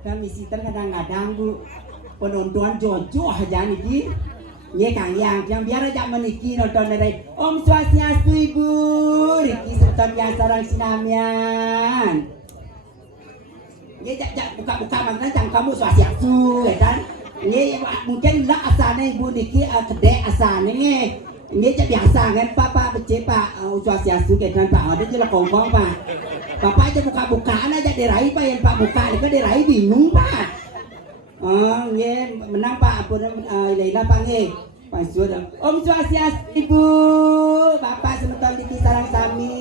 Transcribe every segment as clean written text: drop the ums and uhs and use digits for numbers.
Kami sitar kadang-kadang Bu penonton jojo aja niki. Ye Kang yang biar aja meniki nonton dari Om Swastiastu Ibu. Riki serta biasa orang sinamian. Ye buka-buka makna jang kamu Swastiastu ya kan. Ye mungkin lah asane Ibu niki kedek asane. Ini biasa kan Pak becek Pak Swastiastu kan Pak ada jelas kongkong Pak. Bapak aja buka-bukaan aja diraih Pak yang Pak buka itu diraih bingung Pak. Oh iya menang Pak apa Laila Pak nge Pak sudah Om Swastiastu Ibu Bapak semeton di sarang sami.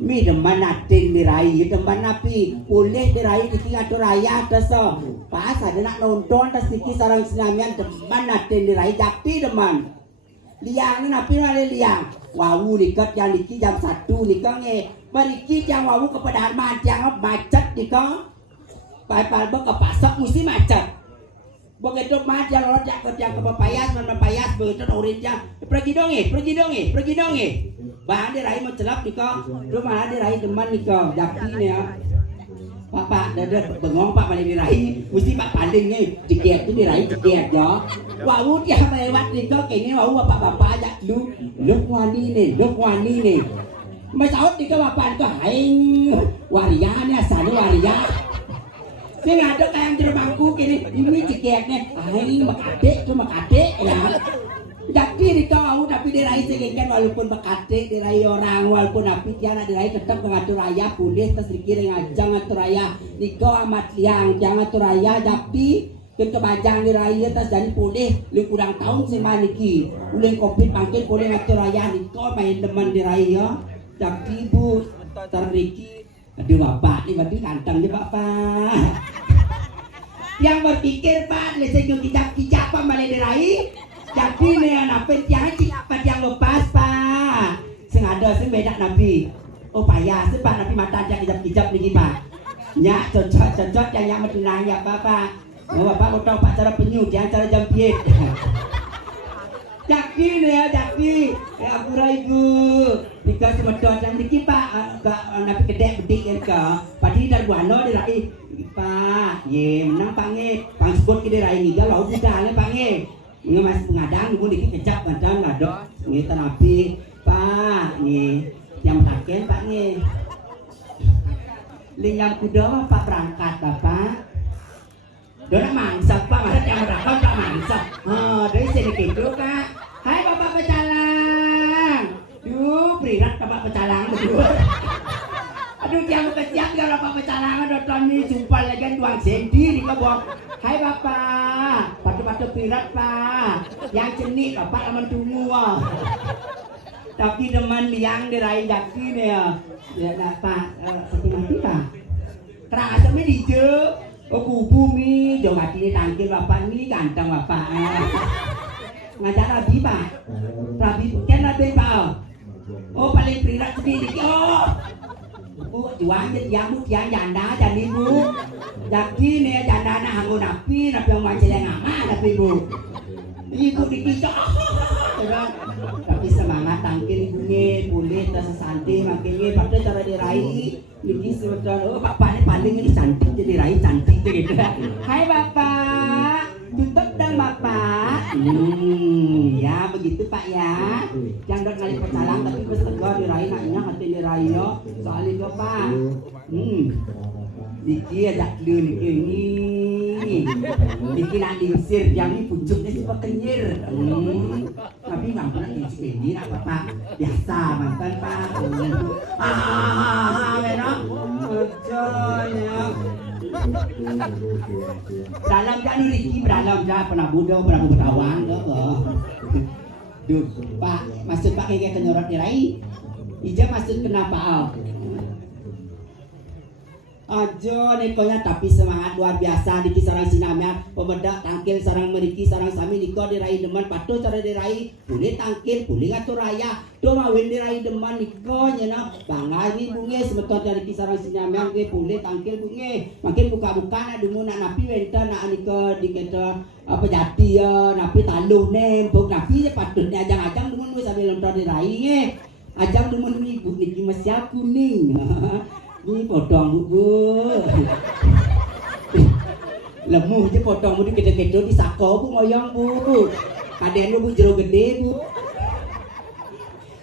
Mi deman natin diraih deman napi boleh diraih di ngatur raya teso pas ada nak nonton tas diki sarang sinamian deman natin diraih tapi deman liang napi wale liang wawu nikat yang diki jam 1 nikah nge beriki yang wawu ke pedalaman yang macet nikah pal ke pasok mesti macet begitu macet yang lorot yang ke papayas begitu orange pergi dong bahan diraih mau celap nikah lu malah diraih teman nikah jadi nih ya Pak dadah bengong Pak malah diraih mesti Pak palingnya dikiat itu diraih dikiat ya wawu dia lewat nikah kayaknya wawu bapak aja lu wani nih masaut nikah bapak itu haing waria nih asalnya waria ini ada kayak jerbangku kini ini dikiatnya haing makadek ya jadi dikau tapi diraih segengkan walaupun bekate diraih orang walaupun tapi tiada diraih tetap mengatur raya boleh terus dikira ngajang ngatur raya dikau amat liang jangan ngatur raya tapi kebajang diraih terus jadi boleh lu kurang tahun sih maniki uleng covid bangkit boleh ngatur raya dikau main teman diraih ya tapi Bu teriki aduh bapak ini berarti ganteng ya bapak yang berpikir Pak leseng kijap Pak malah diraih jadi nih napen yang lepas Pak sengaja sih beda nabi oh payah sih Pak nabi mata aja kijap nih Pak ya cocok yang menanya Bapak Bapak mau tahu Pak cara penyu jangan cara jambit jadi nih ya pura Ibu dikasih medot yang dikit Pak nabi gede bedik kan padi dari buano dirai Pak ye menang Pak nge Pak sebut kita dirai nih galau udah Pak nge nggak masih pengadang dulu dikit kecap kadang ngadok nih terapi Pak nih yang pakai Pak nih yang kuda Pak berangkat Bapak udah mangsak Pak ada yang berangkat Pak mangsak dari sini gitu Kak hai Bapak pecalang berirat Bapak pecalang berdua aduh yang kesiap kalau Bapak pecalang ada Tony jumpa lagi tuang sendi di kebun hai Bapak patu pirat Pak yang cenik Bapak aman tunggu tapi teman liang diraih jaki nih ya Pak seperti mati Pak terasa me dijo oh kubu mi jauh hati tangkil Bapak ini ganteng Bapak ngajar Rabi Pak Rabi kan Rabi Pak oh paling pirat sedikit Bu juang yang janda jadi Bu jadi nih janda nak anggo napi yang macam yang aman tapi Bu Ibu dikicok tapi semangat tangkil ibunya boleh terasa santai makanya pada cara diraih ini sebetulnya oh Bapak ini paling ini cantik jadi raih cantik gitu hai Bapak tutup dong Bapak ya begitu Pak ya yang dok ngali pecalang tapi pas tegar diraih naknya hati diraih yo soal itu Pak diki ada dulu ini diki nak diusir jangan pucuknya si pekenyir tapi nggak pernah diusir ini nak Bapak biasa mantan Pak memang ya dalam jadi Riki dalam jah pernah budawang duh Pak maksud Pak kayak kenyorot dirai ija maksud kenapa aja nekonya tapi semangat luar biasa di sarang sinamnya pemedak tangkil sarang meriki sarang sami niko diraih deman patuh cara diraih boleh tangkil boleh ngatur raya do mawin diraih deman niko nyena bangali bunge sebetot dari sarang sinamnya ge boleh tangkil bunge makin buka-buka na dumu nak napi wenta nak niko diketa apa jati ya napi taluh nempuk napi patutnya ajang-ajang dumu sambil lontar diraih ajang dumu ibu niki masih kuning Ini potong bu. Lemu aja potong bu gede-gede di sako bu moyong bu. Kaden bu jero gede bu.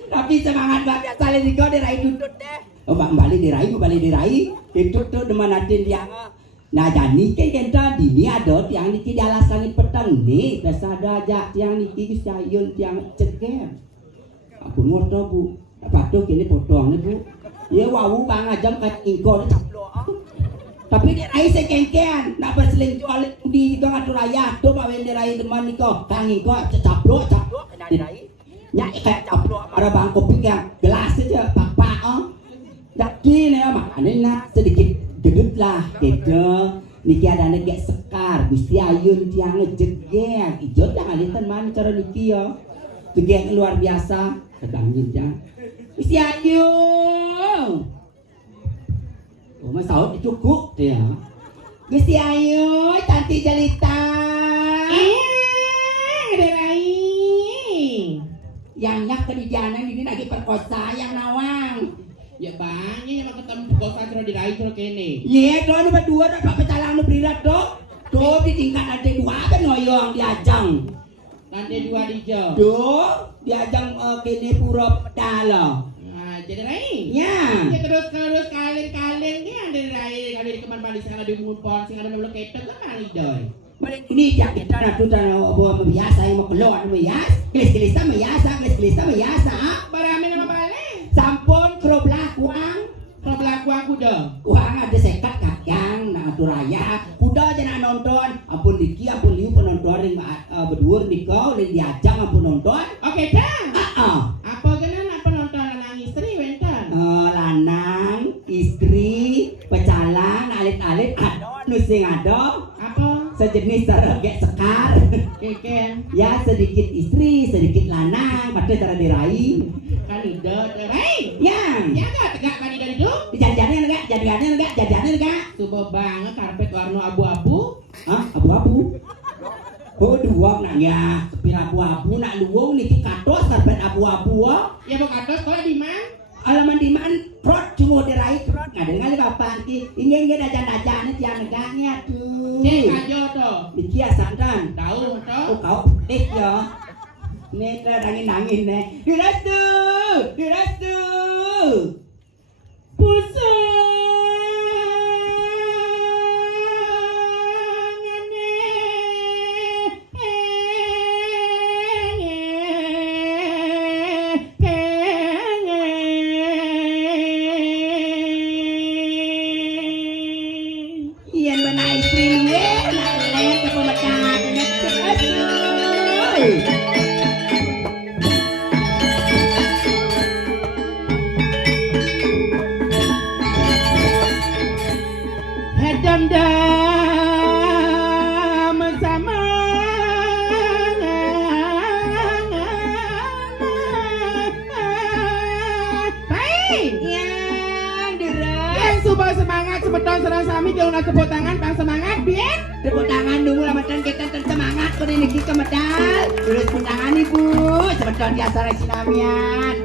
Tapi semangat banget salin diko dirai tutut deh. Oh balik dirai. Itu tuh deman atin dia. Nah jadi kan tadi ni ada tiang niki di alas langit petang ni. Dasar aja tiang niki sayun tiang cegem. Aku ngoto bu. Patuh kini potong ni bu. Ya wau bang ajam kat ingko tapi dia rai sekengkean nak berseling jual di itu ngatur raya tu mawen dia rai teman niko kang ingko caplok dia rai nyak kayak caplok para bang kopi yang gelas saja pak tapi ni maknanya sedikit gedut lah gitu niki ada nek sekar Gusti Ayun tiang ngejegeng ijo jangan teman cara niki yo jegeng luar biasa sedangin jang Gusti Ayun. Oh, mas saud cukup dia. Gusti Ayun, cantik jelita. Derai. Yang nyak kedijanan ini lagi perkosa yang nawang. Ya bang, ini yang ketemu perkosa cero dirai cero kene. Iya, tuh ini berdua dapat pecalang berat tuh. Tuh di tingkat ada dua kan ngoyong diajang. Lantai 2 di jo. Tuh diajang kene pura pedala. Jadi rai. Ya. Ya terus kalian ni ada rai kalau di kemana balik sekarang ada ngumpul sekarang ada ketok kan mari doi. Balik ini dia kita nak tu bawa biasa yang mau keluar bias. Kelis-kelisa biasa. Barame nama balik. Sampun keroblah kuang. Kuda. Kuang ada sekat kakang nak tu raya. Kuda jangan nonton. Ampun diki ampun liu penonton ring berdua nikau ring diajang ampun nonton. Oke dah. Apa kena nak penonton lanang istri wenten? Lanang, istri, pecalang, alit-alit ada nusing ada. Apa? Sejenis tergek sekar. Keken. Ya sedikit istri, sedikit lanang, pada cara diraih. Kan udah rai. Ya. Ya enggak tegak kan dari itu? Jadiannya enggak. Coba banget karpet warna abu-abu. Hah? Abu-abu? Oh dua nanya, sepir abu-abu nak luwung niki katos karpet abu-abu Ya mau katos kalau di mana? alaman di man prot cuma dirai prot ngadeng bapak ki ingin dajan-dajan tiang neganya tuh. Cek aja toh. Niki asantan. Tahu toh? Oh kau petik ya. Nih nangin nih. Dirastu. Dendam sama yang subah semangat sebeton serang sami jangan tepuk tangan bang semangat biar Tepuk tangan dulu lamatan kita tersemangat pada niki ke medal. Terus tepuk tangan ibu sebeton di asal sinamian.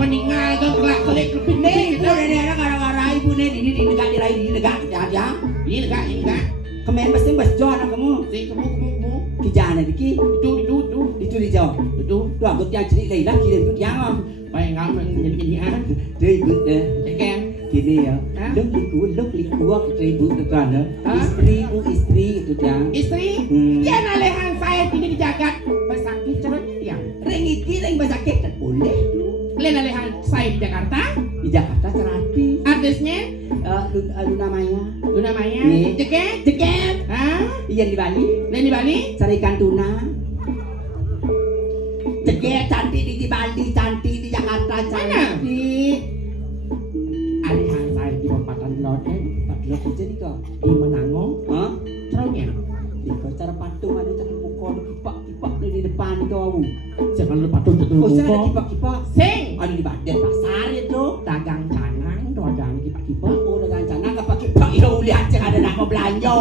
Peninggal kan kelak-kelik lebih Nih, udah gara-gara ibu nih di negara di negara ya. Ini enggak. Kemen pasti bas John kamu. Si kamu. Kijana diki. Itu di jauh. Itu. Tuh aku yang cerita lagi lah kira itu yang Baik ngamen jadi Dia ikut deh. Cekan. Gini ya. Luk liku kita ibu tetangga. Istri itu yang. Istri? Ya nalehan saya tidak dijaga. Besakit cerut yang. Ring iki ring besakit boleh. Lena lehan saya di Jakarta. Di Jakarta terapi. Artisnya? Lu namanya? Lu Tuna Maya. Iya. Ceket. Ceket. Hah? Iya di Bali. Lain di Bali? Cari ikan tuna. Ceket cantik di Bali, cantik di Jakarta, cantik. Alihan saya di Lompatan Lode. Padahal kerja nih kok. Di Menangong. Hah? Terusnya. Di kau cara patung ada cara pukul kipak-kipak di depan itu awu. Jangan lupa tutup Oh, sana ada dulu. kipak-kipak. Sing. Ada di Baden pasar itu. Dagang canang, dagang kipak-kipak. Oh, dengan canang apa kipak ya lihat cek ada nak mau belanja.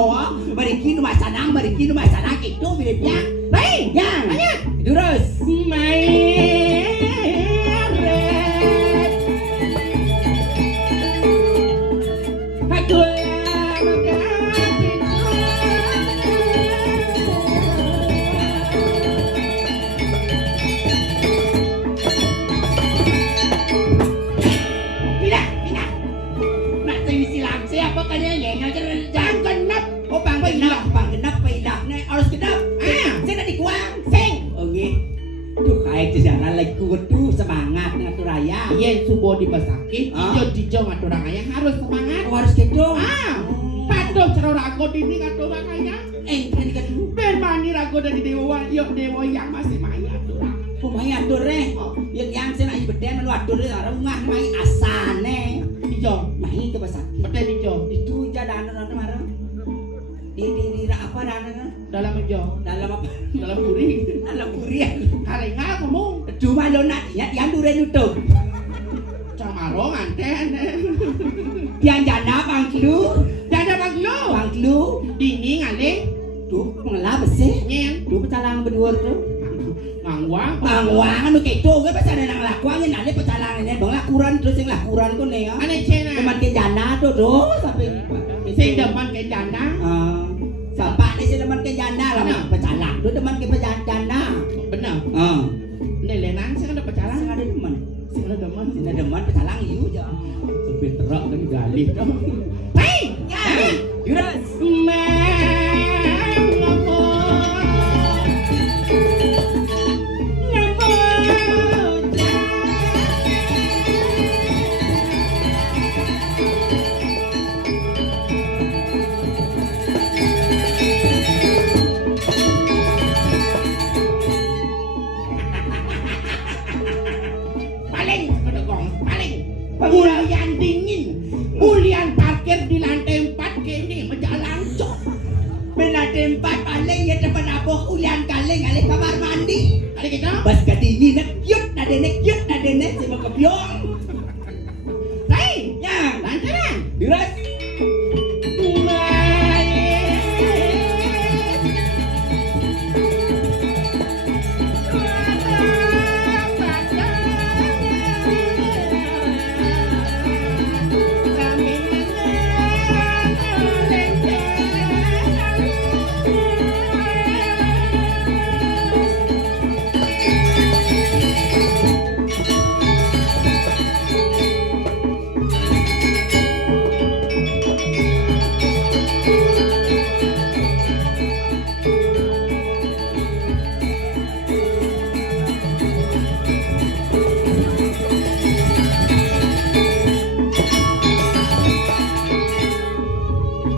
Meriki rumah canang itu miripnya. Baik. Yang. Banyak. Terus. Semangat ngatur raya. Yen subuh dibesaki, Ah. jijo ngatur raya harus semangat. Oh, harus gitu. Patuh cara rago dini ngatur raya. Ini kan dulu. Bermani rago dari dewa, yuk dewa yang masih maya atur. Pemain atur yang saya nak beden melu atur orang ngah main asane. Ijo, Main ke besaki. betul ijo. Itu aja dana marah. Di apa dana? Dalam ijo, Dalam apa? dalam kuring. Dalam kurian. Kalenga kamu, Cuma lo nak yang duren nutup. camaro nganten. Yang jana bangklu, Dada baglo, bangklu. dini ngale, Tuh mengelap besi. nyen, Tuh pecalang berdua tuh. ngangwang. Bangwang anu kayak itu kan pas ada nang lakuan yang ada pecalang ini bang lakuran terus yang lakuran kok nih ya. Ane cena, Teman ke jana tuh sampai. sing depan ke jana. Bapak ni sila man ke jana lah, pecalang tu teman ke jana. Benar. Ah, Nelenan sing ada pecalang, ada teman. sing ada deman. Sini deman pecalang you je. Sampai terak kan galih dong. Hei, Ya, Yuras. Bulian dingin, bulian parkir di lantai 4 kini menjalan cok. Bena tempat paling ya depan apa ulian kaleng ale kamar mandi. Ada kita? Bas kadini nak cute na dene si makabyong. Hei, Ya, lantaran. Yuras.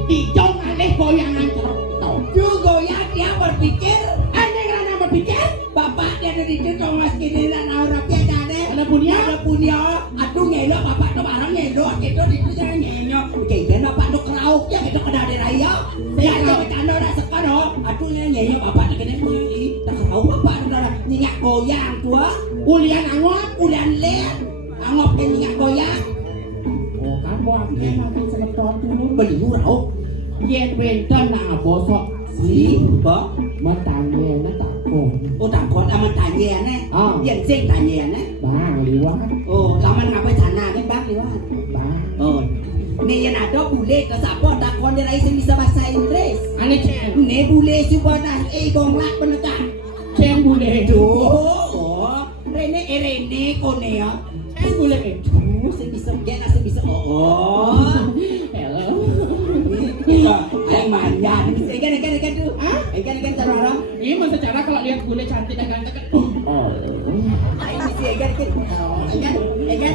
Dijong alih goyangan cerok tau. Juga ya dia berpikir Aneh kerana berpikir, bapak dia ada di situ mas kini dan orang dia ada. ada punya. Ada punya, aduh ngelo bapak tu barang ngelo itu di situ jangan nyenyo. Kayak bapak tu kerauk ya kita kena di raya. Saya ada bercanda dah sekarang. Aduh nyenyo bapak tu kena mui. Tak kerauk bapak tu dah nyinyak goyang tua. Ulian angot. Ulian ler, angop ke nyinyak goyang. Oh, kamu akhirnya makin seleton dulu. Beli murau. Yen wenten nak bosok Si, ba? matangnya nak takut. Oh tak kon aman tanya ne. Ah. Yang sing tanya ne. Bang liwat, Oh, laman ngapain sana kan bang liwat. bang. Oh. Ni yang ada bule ke siapa tak kon dia lain bisa bahasa Inggris. Aneh cen, Ni bule cuba dah gonglat penetak. cen boleh. Oh. Rene kone ya. Cen boleh. Saya bisa gen saya bisa. Oh. Hello. Ay manyan. Ikan tu. Ah? Ikan cara. Ini masa cara kalau lihat bule cantik dan ganteng kan. Oh. Ay si ikan. Ikan.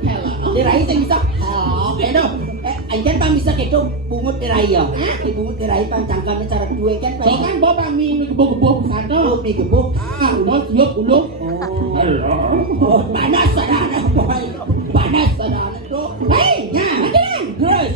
Hello. Dia lain saya bisa. Oh, okay do. Anjan pang bisa keto bungut dirai ya. Bungut dirai pang cangkame cara duwe kan So kan bawa pami gebuk-gebuk satu. mi gebuk. Uluk. Oh, panas sadana boy. Panas sadana tu. Hei, ya, macam Terus.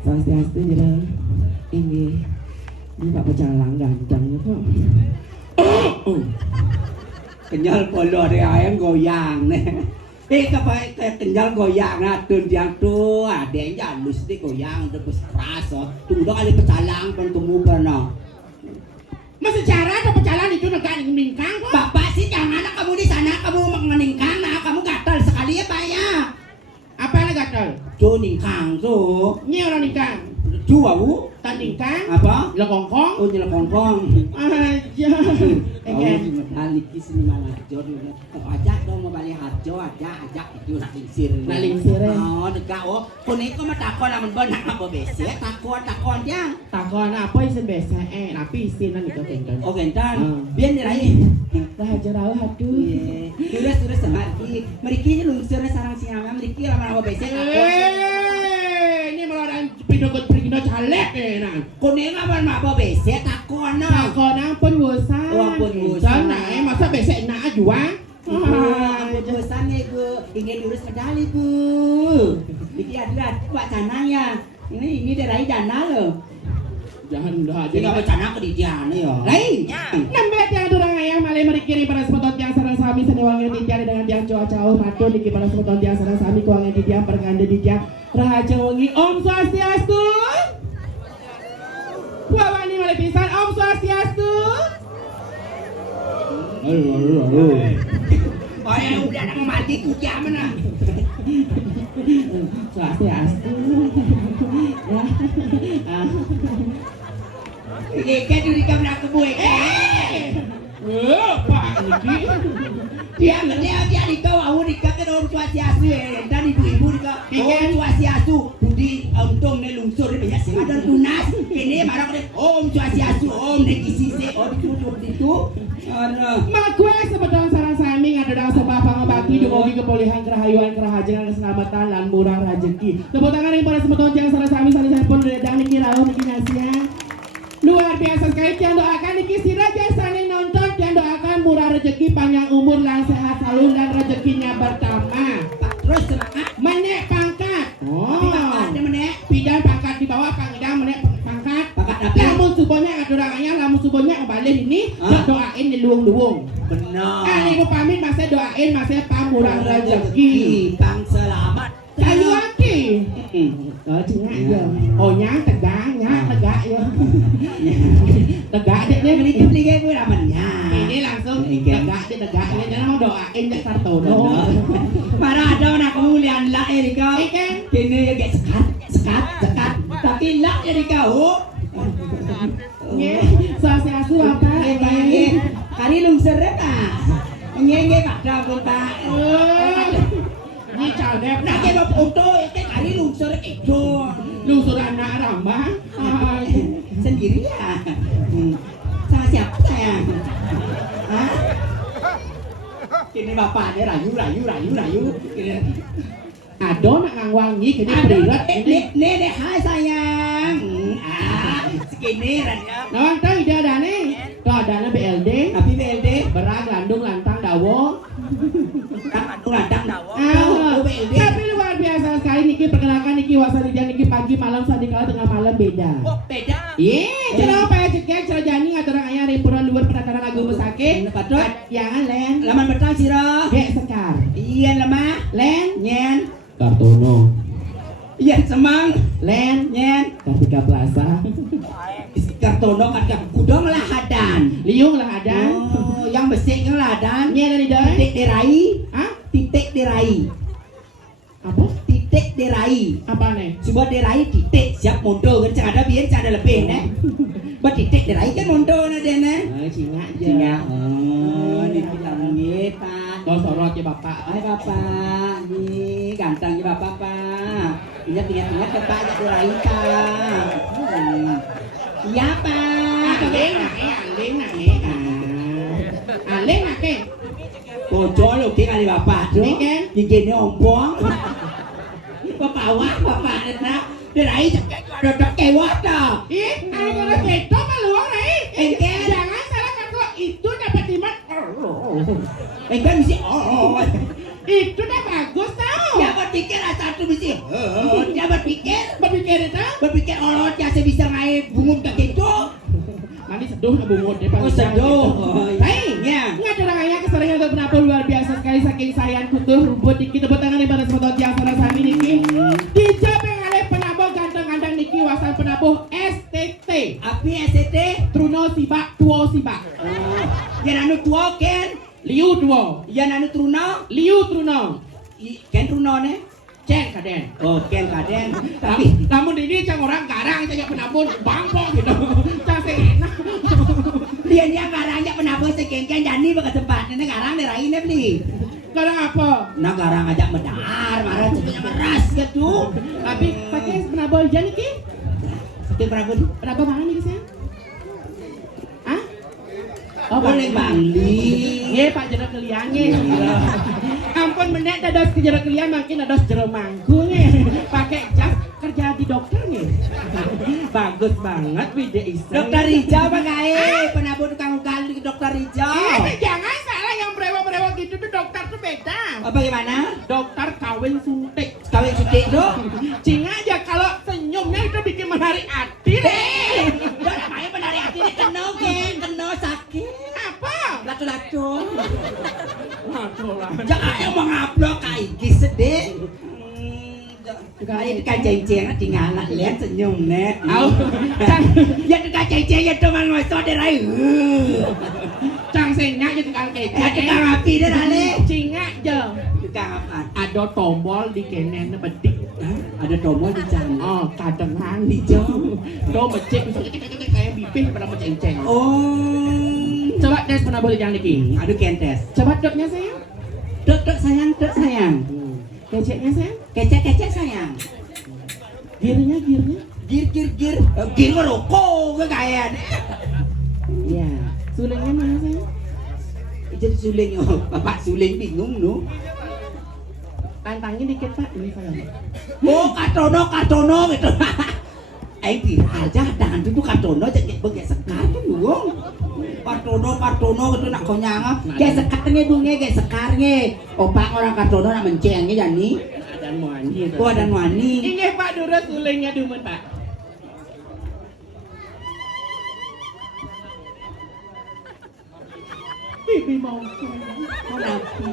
Swastiastu jera ini Pak pecalang gantengnya kok. Kenyal polo de ayam goyang nih. Kenyal goyang nah tun tiang tu ada yang jalus di goyang terus keras tunggu kali pecalang pun temu pernah. Masa cara atau pecalang itu negara meningkang kok? Bapak sih jangan kamu di sana kamu meningkang nah kamu gatal sekali ya Pak ya. Apa yang gatal? Jo ningkang jo. Ini orang ningkang. Jo aku. Tak ningkang. Apa? Lekongkong. Oh nyelak kongkong. Aja. Oke. Nalik sini malah jo dulu. Ajak dong mau balik harjo ajak itu nalingsir. Nalingsir. Oh dekat oh. Kone ko matakon naman ba nak apa besi? Takon dia. Takon apa isin besa tapi isin nan itu kentan. Oh kentan. Biar ni rai. Raja rawa hatu. Terus semati. Meriki lungsir sarang singa meriki lama apa besi ini malah pindogot pergi calek nan. Kone ngawan apa besi takon na. Takon ampun bosan. Oh ampun bosan. Sana masa besek nak juang. Bosan ya Bu, ingin urus medali Bu. Ini adalah wacananya. Ini dari dana loh. Jangan dah. Jadi apa wacana ke di dana ya? Lain. Nambah tiang durang ayam malai merikiri pada sepoton tiang sarang sami seniwangan di tiang dengan tiang cuaca matur di pada sepoton tiang sarang sami kuangan di tiang perganda di tiang rahaja wangi Om Swastiastu. Wawani malai pisan Om Swastiastu. Halo. Oh ya udah nak mati ku kiaman ah. Swastiastu. Kan duri ka nak kebuik. Pak niki. Dia di kau awak di kau kan Om Swastiastu dan ibu-ibu di kau Om Swastiastu budi untung ne lungsur ni banyak sing ada tunas kene marah kene Om Swastiastu Om ne kisise itu Makwe sebetulnya sarang sami ngadadang sebab pangabakti dumugi kepulihan kerahayuan kerahajengan keselamatan lan murah rezeki. Tepuk tangan yang pada sebetulnya yang sarang sami saling pun dedang niki rawuh niki nasiah. Luar biasa sekali yang doakan niki siraja saling nonton yang doakan murah rezeki panjang umur lan sehat selalu dan rezekinya bertambah. Terus semangat menek pangkat. Oh, ada menek pidan pangkat di bawah pangidang menek pangkat. Pangkat lamun subonya adurangannya lamun subonya balik ini doain di luung-luung. Benar. Ibu pamit masih doain masih pamurah rezeki. Pang selamat. Kayu aki. Cengak ya. Oh nyang tegak ya. Tegak deh nih. Beli gue namanya. Ini langsung tegak dia jangan mau doain jak Sartono. Para ada nak kemuliaan lah Erika. Kini ya kayak sekat. Tapi lah Erika oh. Swastiastu apa? kari lungsur Pak. Nggih Pak Pak. Ini cadep Nek kene foto iki kari lungsur itu. lungsur anak Rama. Sendiri ya. Sama siapa sayang? Hah? Kini bapaknya rayu. Kini Ado nak ngangwangi kini berat. Nek hai sayang. Segini ranya. Nawang tahu ide adane. Tuh adane BLD. Tapi BLD Berang landung lantang dawo. ladang dawo. BLD. Tapi luar biasa sekali niki perkenalkan niki Wasalijan niki pagi malam sadikala tengah malam beda. Oh, beda. Cara apa ya cekek cara jani ngaturang aya rimpuran luar penataran agung mesake. Patut. Yang len. Laman betang sira. Gek sekar. Iya lemah. Len. Nyen. Kartono. Iya semang. Len. Nyen. Kartika Plaza. Kartono kadang kudong lahadan. Liung lah ada. Oh, yang besik yang lahadan. Nya dari dai. Titik dirai. Hah? Titik dirai. Apa? Titik dirai. Apa nih? Sebuah dirai titik siap mundur kan ada biar ada lebih nih. Buat titik dirai kan mundur nih dia nih. Singa aja. Singa. Oh, ini kita nggih Pak. Kau sorot ya bapak. Hai Bapak, ini ganteng ya Bapak. Ingat Bapak aja dirai Pak. Iya Pak. Aleng nak. Aleng nak ke? Bojo lho ki kali Bapak. Ini kan? Gigine ompong. Bapak nak dirai dodok kewat dah. Ih, kalau beto maluang nih. Engken. Jangan salah kalau itu dapat iman. Engken mesti Itu dah bagus tau. dia berpikir satu mesti. Dia Berpikir itu. berpikir olot ya saya bisa ngai bungut ke gitu. Mandi seduh na bungut deh Oh seduh. Hei, Ya. nggak ada raya keseringan untuk penapur luar biasa sekali saking sayang kutuh rumput dikit tepuk tangan pada semua yang sarang sami niki. Dijabe oleh penabuh ganteng-ganteng niki wasan penabuh STT. Api ST. Truno Sibak, Tuo Sibak. Yang anu tua ken. Liu Tuo. Yang anu truno. Liu Truno. Ken truno ne. Cek kaden. Oh ken kaden. Tapi Namun ini cang orang garang cang penabur bangkok gitu. Cang enak. dia garangnya penabur sekengken jani berkesempatan garang dirai ne beli. Garang apa? Nah garang aja medar, marah ceritanya meras gitu. Tapi pakai penabur jani ki? Sakit berapa? Penabur mana nih saya? Hah? Oh boleh bangli. Nge Pak Jero Keliang nge. Ampun menek dados ke Jero Keliang makin dados Jero Mangku nge. Pakai jas kerja di dokter nge. Bagus banget Widya Isa. Dokter Rijal pakai penabur tukang kali Dokter Rijal. Jangan salah yang brewok-brewok gitu tuh dokter tuh beda. Oh bagaimana? Dokter kawin suntik. Kawin suntik dong. Cing aja kalau senyumnya itu bikin menarik hati deh. Udah namanya menarik hati ini kena ken, kena sakit. Apa? Latu-latu. Waduh lah. Jangan yang mengaplok kayak gini sedih. Kayak tukang ceng-ceng tinggal anak lihat senyum nek. Ya tukang ceng-ceng ya teman ngosot derai. Cang senyak ya tukang kecap. Ya tukang api deh ale. Cing aja. Tukang apa? Ada tombol di kenen bedik. Ada tombol di sana. Oh, kadengan di jauh. Do becek kayak bipih pada menceng-ceng. Oh. Coba tes penabur yang niki. Aduh kentes. Coba doknya sayang. Dok sayang, dok sayang. Keceknya sayang. Kecek sayang. Girnya. Gir ngerokok ke kayak. Iya. Sulingnya mana sayang? Jadi suling Bapak suling bingung nu. Pantangnya dikit Pak. Ini sayang. Oh kartono gitu. Aing viral aja dan itu kartono jadi begitu sekar tuh dong. Kartono gitu nak konyang. Kayak sekarnya bunge kayak sekarnya. Opak orang kartono nak mencengnya jani. Dan wani. Oh dan wani. Ini Pak Dura sulingnya dumen Pak. Bibi mau Napi.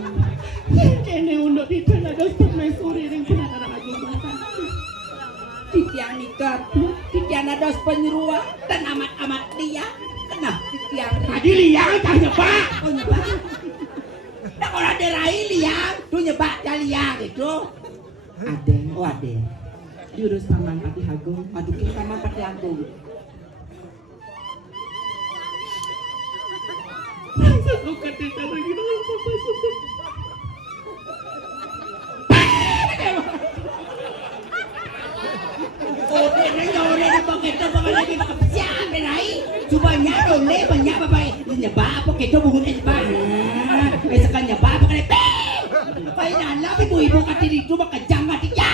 kene untuk di sana dos permaisuri ring penataran agung bangsa. Titian nikah, titian ada penyeruan dan amat dia. Kenapa titian? Tadi liang cah nyebak. Oh nyebak. Nah orang derai liang, tuh nyebak dia liang itu. Ada. Oh ada. Jurus Taman Pati Agung. Aduh kita sama Pati Agung. Lu ketika lagi dengan papa Oh, dia nyore di paketo baka lagi makapasyabe na Coba niya dole, banyak babae. Niya ba apa keto bungun es ba? Eh sa kanya ba baka lepe. Kaya nalabi ko ibu kati dito makajang kati ya.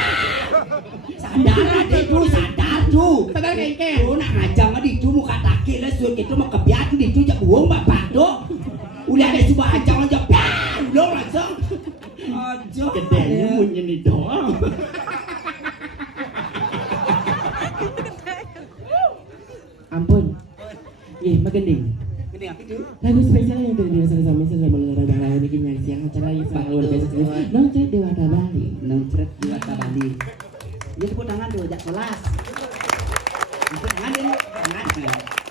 Sadar dito, sadar tu. Sadar kengkeng. Tu nak ngajang dito muka takil lah suat keto makabiat dito jak buong bapak tu. Ulah ada coba ajang aja pian, udah langsung. Aja. Gedenya punya nih doang. Ampun. Magending. Ini apa tu? Lagu spesial yang tadi dirasa sama saya mengenai raya bikin yang siang acara yang sangat luar biasa sekali. Nongcret Dewata Bali. Nongcret Dewata Bali. Dia tepuk tangan dulu, jak kelas. Tepuk tangan dia, tangan.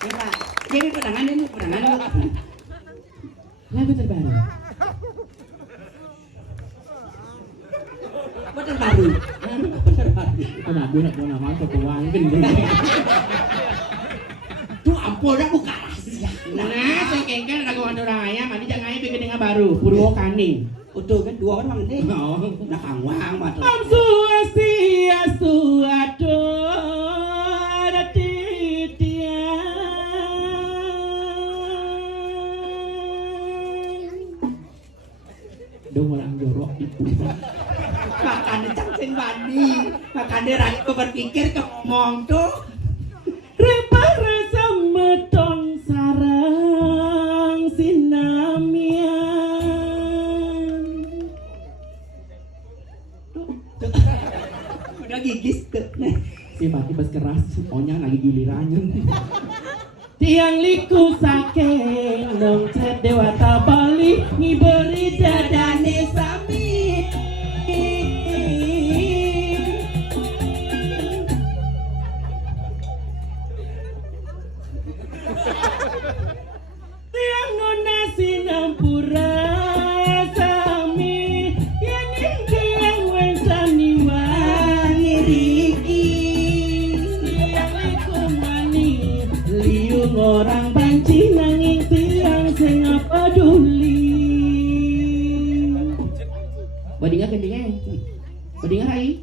Ya Pak, dia tepuk tangan dia, tepuk tangan dulu. Lagu terbaru. Apa terbaru? Kenapa nak mau nama ketuaan gendeng? Tuh ampun, aku buka rahasia. Nah, saya kengkel lagu Maduraya, mandi jangan bikin dengan baru. Purwokaning. Betul kan, dua orang deh. Oh. Nak angwang mah tuh. Om Swastiastu ada titian. Dong orang jorok di pusat. Makan cangceng bandi, makan raya berpikir ke ngomong tuh. Repah rasa metong sarang sinamian. Udah gigis tuh. Si mati bas keras, pokoknya lagi gilirannya. Tiang liku saking Nongcret Dewata Bali ngiberi dadane sami. Tiang nona sinampura sami yang tiang wensani wangi riki. Tiang liku mani liung orang banci nanging tiang sing peduli. Badinga kendingnya. Badinga rai.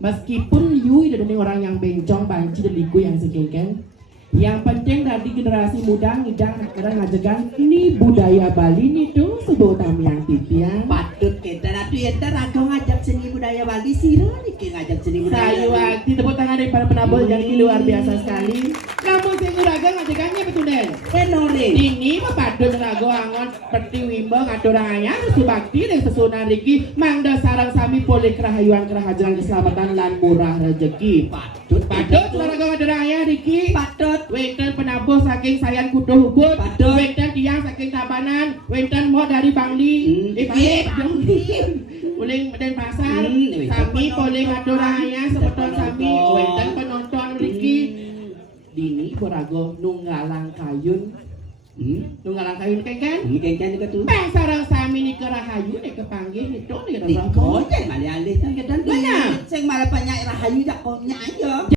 Meskipun Yui dan orang yang bencong banci dan liku yang sekengken, yang penting dari generasi muda ngidang ngajegan ini budaya Bali nih tuh sebuah tamu yang titian. Patut kita ratu ya ratu ngajak seni budaya Bali sirah nih ngajak seni budaya. Sayu waktu tepuk tangan dari para penabur jadi luar biasa sekali. Kamu sing uraga ngajegannya betul den. Senore. Ini mah patut rago angon seperti wimbo ngaturanya subakti dan sesunan riki mangda sarang sami poli kerahayuan kerahajuan keselamatan lan murah rezeki. Patut rago ngaturanya riki. Patut. Wenten penabuh saking sayan kudu hubut. Patut. Wenten tiang saking tabanan. Wenten mo dari Bangli. Uling dan pasar. Sami poli ngaturanya sebetul sami. Wenten penonton riki. Dini borago nunggalang kayun. Nunggalang kayun kengken. Kengken juga tuh. Sarang sami ni kerahayu ni kepanggih ni tuh ni Di kota malah alih kan kadang. Sing malah banyak rahayu jak koknya aja.